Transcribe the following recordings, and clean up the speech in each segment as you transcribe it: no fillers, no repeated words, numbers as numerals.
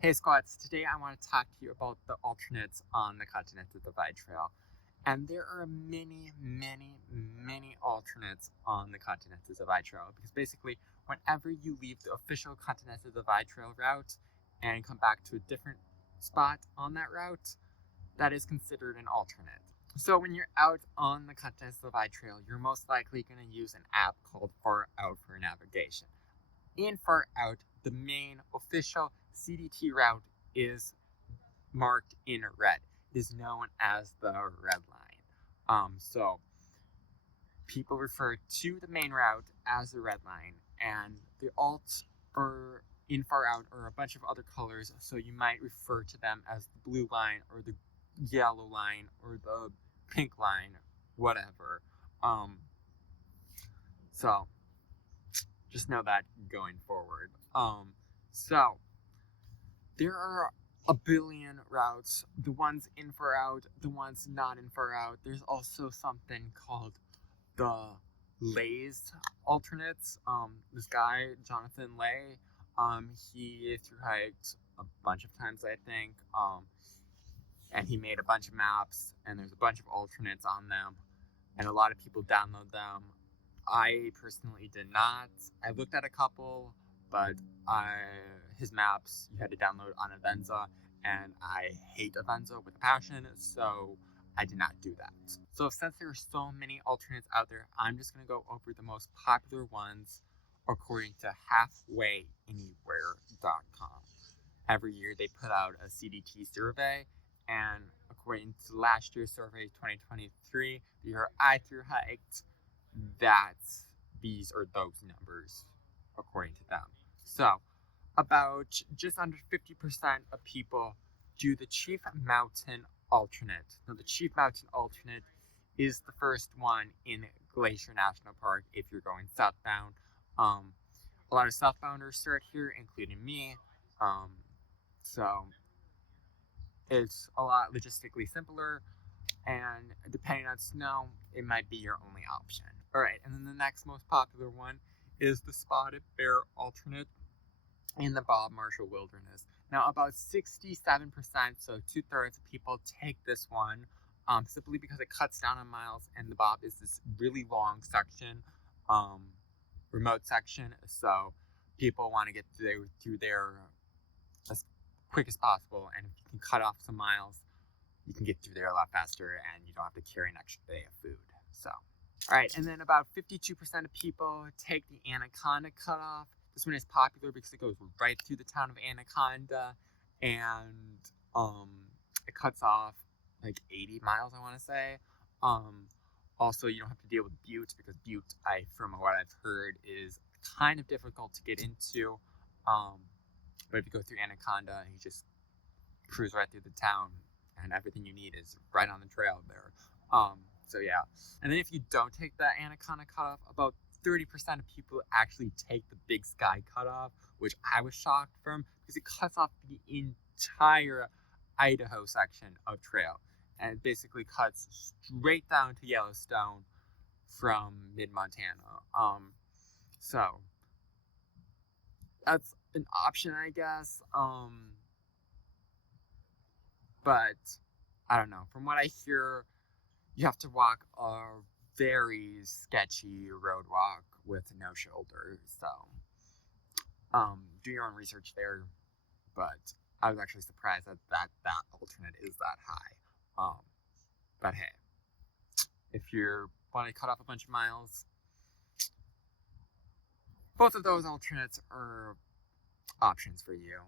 Hey squads, today I want to talk to you about the alternates on the Continental Divide Trail. And there are many alternates on the Continental Divide Trail because basically whenever you leave the official Continental Divide Trail route and come back to a different spot on that route, that is considered an alternate. So when you're out on the Continental Divide Trail, you're most likely going to use an app called Far Out for navigation. In Far Out, the main official CDT route is marked in red. It is known as the Redline. So people refer to the main route as the Redline, and the alts are in Far Out are a bunch of other colors, so you might refer to them as the blue line or the yellow line or the pink line, whatever. So just know that going forward. So there are a billion routes, the ones in Far Out, the ones not in Far Out. There's also something called the Lay's alternates. This guy, Jonathan Lay, he through hiked a bunch of times, I think. And he made a bunch of maps, and there's a bunch of alternates on them, and a lot of people download them. I personally did not. I looked at a couple, but his maps you had to download on Avenza, and I hate Avenza with a passion, so I did not do that. So since there are so many alternates out there, I'm just going to go over the most popular ones according to halfwayanywhere.com. Every year they put out a CDT survey, and according to last year's survey, 2023, the year I thru hiked, that these are those numbers according to them. So about just under 50% of people do the Chief Mountain alternate. Now the Chief Mountain alternate is the first one in Glacier National Park if you're going southbound. A lot of southbounders start here, including me. So it's a lot logistically simpler, and depending on snow, it might be your only option. Alright, and then the next most popular one is the Spotted Bear alternate in the Bob Marshall Wilderness. Now, about 67%, so 2/3 of people take this one, simply because it cuts down on miles, and the Bob is this really long section, remote section, so people want to get through there as quick as possible, and if you can cut off some miles, you can get through there a lot faster, and you don't have to carry an extra day of food. So, alright, and then about 52% of people take the Anaconda Cut-Off. This one is popular because it goes right through the town of Anaconda, and it cuts off like 80 miles, I want to say. Also, you don't have to deal with Butte, because Butte, from what I've heard, is kind of difficult to get into. But if you go through Anaconda, you just cruise right through the town, and everything you need is right on the trail there. So yeah. And then if you don't take the Anaconda Cut-Off, about 30% of people actually take the Big Sky Cut-Off, which I was shocked from, because it cuts off the entire Idaho section of trail, and it basically cuts straight down to Yellowstone from mid-Montana. So that's an option, I guess. But I don't know. From what I hear, you have to walk a very sketchy road walk with no shoulder. So, do your own research there. But I was actually surprised that alternate is that high. But hey, if you're want to cut off a bunch of miles, both of those alternates are options for you.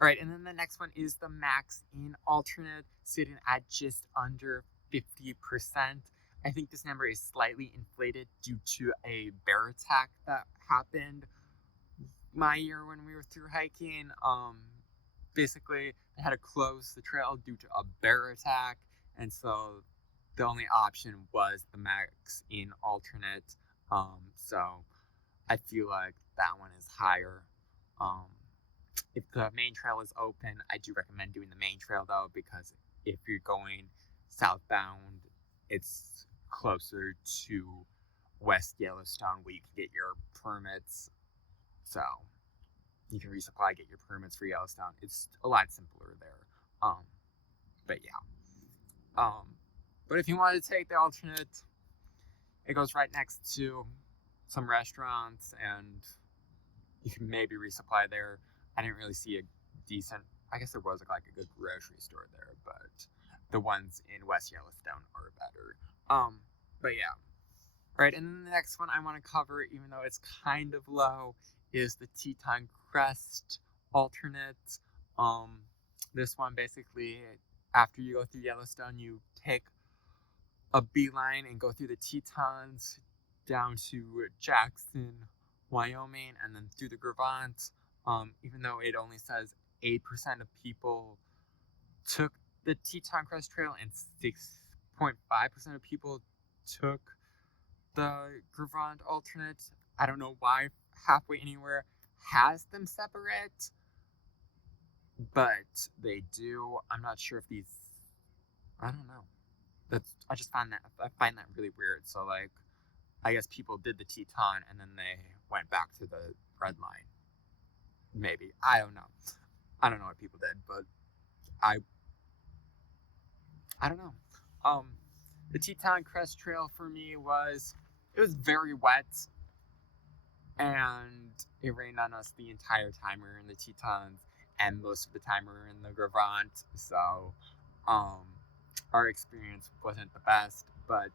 Alright, and then the next one is the Max in alternate, sitting at just under 50%. I think this number is slightly inflated due to a bear attack that happened my year when we were through hiking. Basically, they had to close the trail due to a bear attack, and so the only option was the Max in alternate. So I feel like that one is higher. If the main trail is open, I do recommend doing the main trail though, because if you're going southbound, it's closer to West Yellowstone where you can get your permits. So you can resupply, get your permits for Yellowstone. It's a lot simpler there. But yeah. But if you wanted to take the alternate, it goes right next to some restaurants, and you can maybe resupply there. I didn't really see a decent, I guess there was like a good grocery store there, but the ones in West Yellowstone are better. But yeah. Right, and then the next one I want to cover, even though it's kind of low, is the Teton Crest alternate. This one basically, after you go through Yellowstone, you take a beeline and go through the Tetons down to Jackson, Wyoming, and then through the Gravant. Even though it only says 8% of people took the Teton Crest Trail and 6.5% of people took the Gravant alternate. I don't know why Halfway Anywhere has them separate, but they do. I'm not sure if these, I don't know. I just find that really weird. So like, I guess people did the Teton and then they went back to the Redline. Maybe. I don't know. I don't know what people did, but I don't know. The Teton Crest Trail for me was very wet, and it rained on us the entire time we were in the Tetons, and most of the time we were in the Gravant, so our experience wasn't the best, but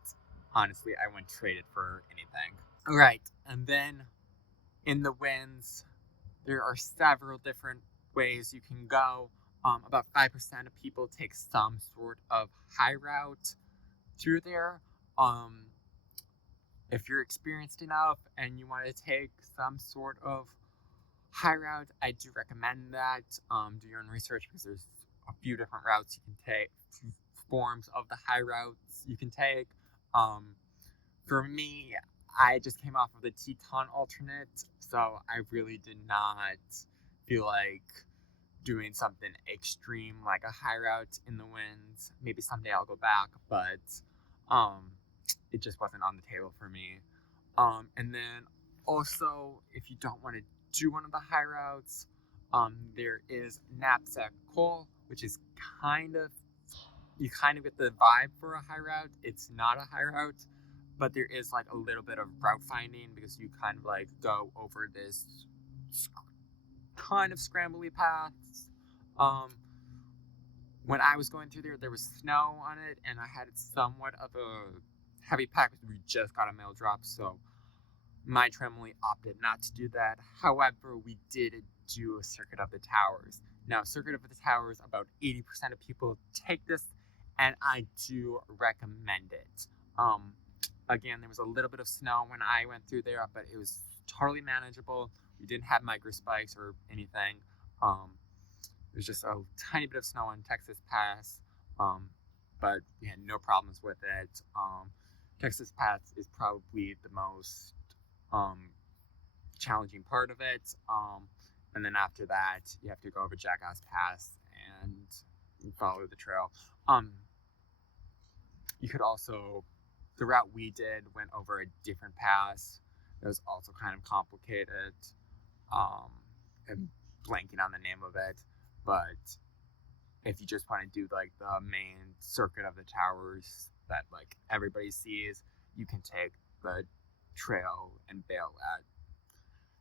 honestly, I wouldn't trade it for anything. Alright, and then in the winds, there are several different ways you can go. About 5% of people take some sort of high route through there. If you're experienced enough and you want to take some sort of high route, I do recommend that. Do your own research, because there's a few different routes you can take, forms of the high routes you can take. For me, I just came off of the Teton alternate, so I really did not feel like doing something extreme like a high route in the winds. Maybe someday I'll go back, but it just wasn't on the table for me. And then also, if you don't want to do one of the high routes, there is Knapsack Col, which is you kind of get the vibe for a high route. It's not a high route, but there is like a little bit of route finding, because you kind of like go over this kind of scrambly paths. When I was going through there was snow on it, and I had somewhat of a heavy pack because we just got a mail drop, so my family opted not to do that. However, we did do a Circuit of the Towers. Now, Circuit of the Towers, about 80% of people take this, and I do recommend it. Again, there was a little bit of snow when I went through there, but it was totally manageable. We didn't have micro spikes or anything. There's just a tiny bit of snow on Texas Pass, but we had no problems with it. Texas Pass is probably the most challenging part of it. And then after that, you have to go over Jackass Pass and follow the trail. You could also, the route we did went over a different pass. It was also kind of complicated. I'm blanking on the name of it, but if you just want to do like the main Circuit of the Towers that like everybody sees, you can take the trail and bail at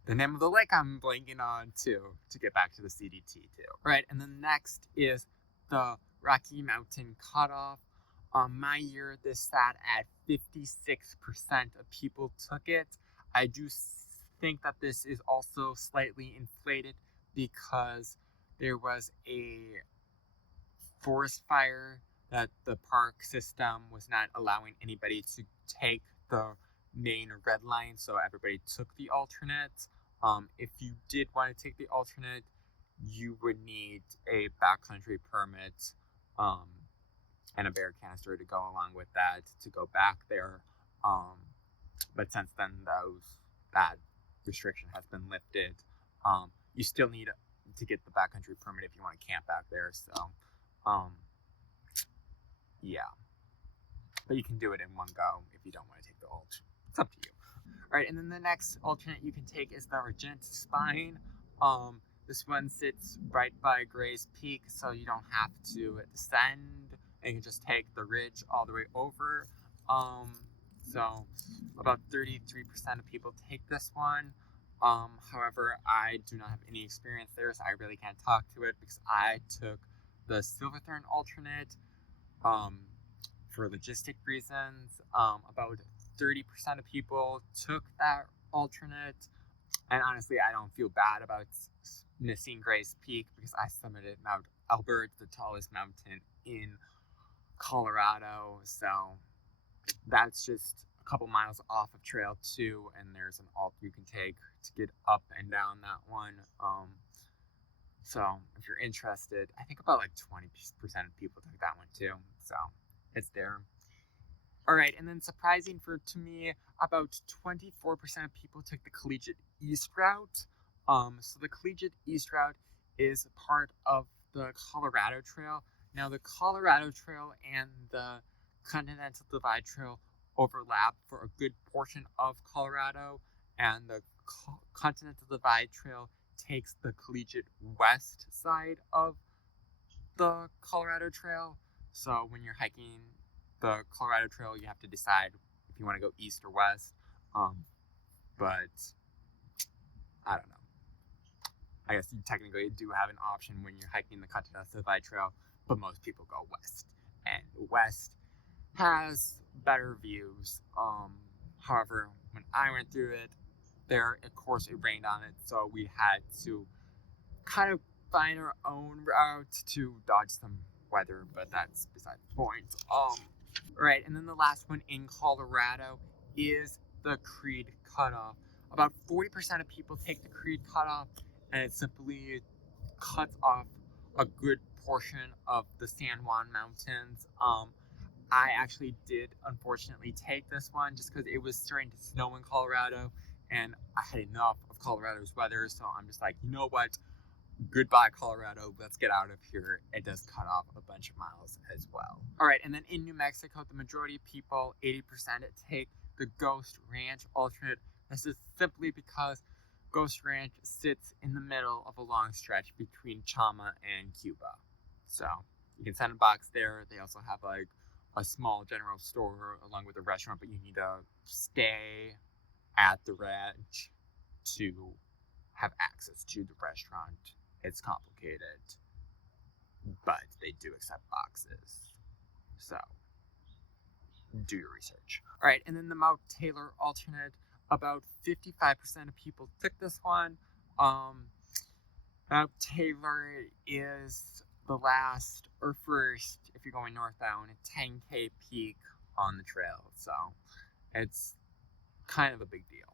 the name of the lake I'm blanking on to get back to the CDT too. Right, and then next is the Rocky Mountain Cut-Off. My year, this sat at 56% of people took it. I do think that this is also slightly inflated because there was a forest fire that the park system was not allowing anybody to take the main Redline, so everybody took the alternate. If you did want to take the alternate, you would need a backcountry permit and a bear canister to go along with that to go back there. But since then, that restriction has been lifted. You still need to get the backcountry permit if you want to camp back there. So, yeah. But you can do it in one go if you don't want to take the alt. It's up to you. All right, and then the next alternate you can take is the Argentine Spine. This one sits right by Gray's Peak, so you don't have to descend, and you can just take the ridge all the way over. So about 33% of people take this one. However, I do not have any experience there, so I really can't talk to it because I took the Silverthorne alternate for logistic reasons. About 30% of people took that alternate, and honestly, I don't feel bad about missing Gray's Peak because I summited Mount Elbert, the tallest mountain in Colorado, so that's just a couple miles off of Trail 2, and there's an alt you can take to get up and down that one. So if you're interested, I think about like 20% of people took that one too, so it's there. All right, and then surprising to me, about 24% of people took the Collegiate East route. So the Collegiate East route is part of the Colorado Trail. Now the Colorado Trail and the Continental Divide Trail overlap for a good portion of Colorado, and the Continental Divide Trail takes the Collegiate West side of the Colorado Trail. So when you're hiking the Colorado Trail, you have to decide if you want to go east or west. But I don't know. I guess you technically do have an option when you're hiking the Continental Divide Trail, but most people go west. And west has better views. However, when I went through it, of course, it rained on it, so we had to kind of find our own route to dodge some weather, but that's beside the point. Right, and then the last one in Colorado is the Creed Cut-Off. About 40% of people take the Creed Cut-Off, and it simply cuts off a good portion of the San Juan Mountains. I actually did, unfortunately, take this one just because it was starting to snow in Colorado, and I had enough of Colorado's weather, so I'm just like, you know what? Goodbye, Colorado. Let's get out of here. It does cut off a bunch of miles as well. All right, and then in New Mexico, the majority of people, 80%, take the Ghost Ranch alternate. This is simply because Ghost Ranch sits in the middle of a long stretch between Chama and Cuba. So you can send a box there. They also have like a small general store along with a restaurant, but you need to stay at the ranch to have access to the restaurant. It's complicated, but they do accept boxes. So do your research. All right, and then the Mount Taylor alternate, about 55% of people took this one. Mount Taylor is the last or first, if you're going northbound, a 10K peak on the trail. So it's kind of a big deal.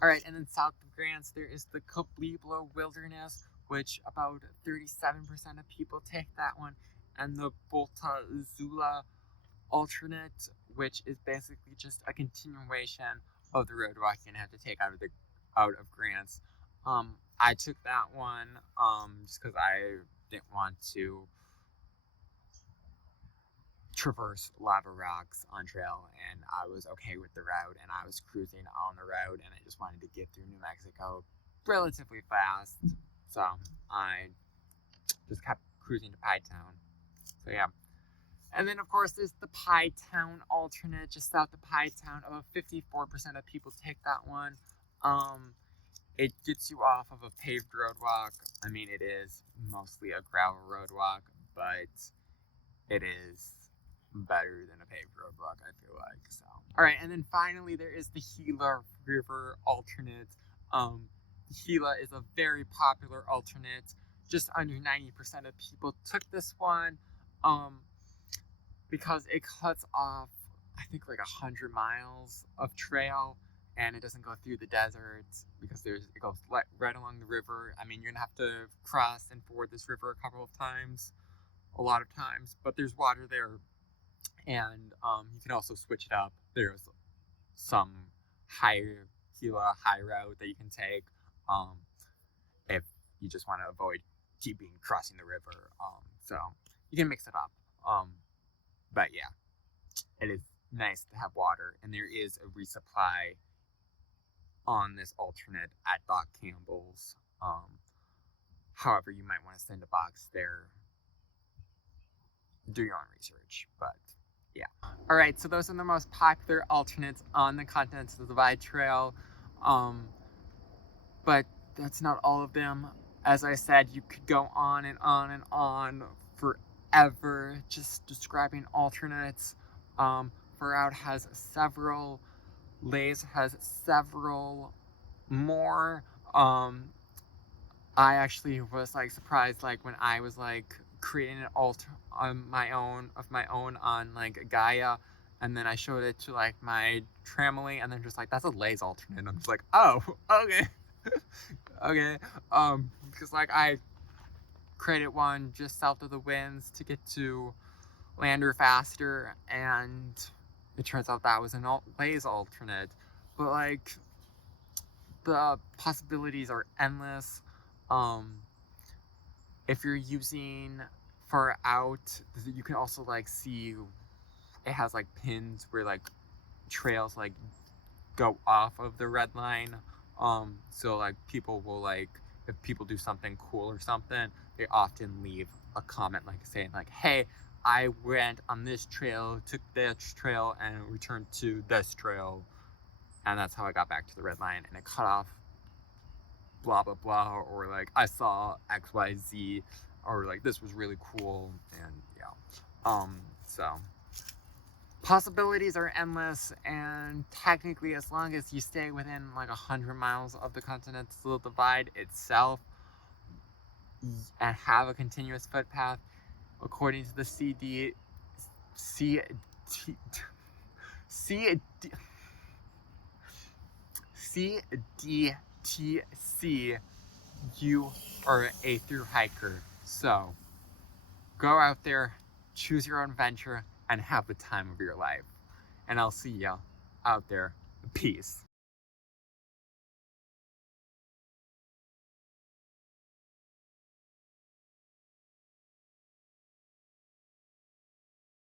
All right, and then south of Grants, there is the Pueblo Wilderness, which about 37% of people take that one, and the Bonita-Zuni alternate, which is basically just a continuation of the road walk you're gonna have to take out of Grants. I took that one just because I didn't want to traverse lava rocks on trail, and I was okay with the route, and I was cruising on the road, and I just wanted to get through New Mexico relatively fast, so I just kept cruising to Pie Town. So yeah. And then of course there's the Pie Town alternate just south of Pie Town. About 54% of people take that one. It gets you off of a paved road walk. I mean, it is mostly a gravel road walk, but it is better than a paved road walk, I feel like. So, all right, and then finally there is the Gila River alternate. Gila is a very popular alternate. Just under 90% of people took this one because it cuts off, I think, like 100 miles of trail, and it doesn't go through the desert because it goes right along the river. I mean, you're gonna have to cross and ford this river a lot of times, but there's water there, and you can also switch it up. There's some Gila high route that you can take if you just want to avoid crossing the river. So you can mix it up. But yeah, it is nice to have water, and there is a resupply on this alternate at Doc Campbell's. However, you might want to send a box there. Do your own research, but yeah. All right, so those are the most popular alternates on the Continental Divide Trail. But that's not all of them. As I said, you could go on and on and on forever just describing alternates. Far Out has several. Lays has several more. I actually was like surprised, like when I was like creating an alt on my own on like Gaia, and then I showed it to like my tramily, and they're just like, that's a Lay's alternate. And I'm just like, oh, okay. Okay. Because like I created one just south of the winds to get to Lander faster, and it turns out that was an Lay's alternate. But like the possibilities are endless. If you're using Far Out, you can also like see it has like pins where like trails like go off of the red line. So like people will like, if people do something cool or something, they often leave a comment like saying like, hey, I went on this trail, took this trail, and returned to this trail, and that's how I got back to the red line, and it cut off blah blah blah, or like I saw XYZ, or like this was really cool. And yeah, so possibilities are endless, and technically as long as you stay within like 100 miles of the Continental Divide itself and have a continuous footpath according to the CDT, you are a through hiker. So go out there, choose your own adventure, and have the time of your life. And I'll see ya out there. Peace.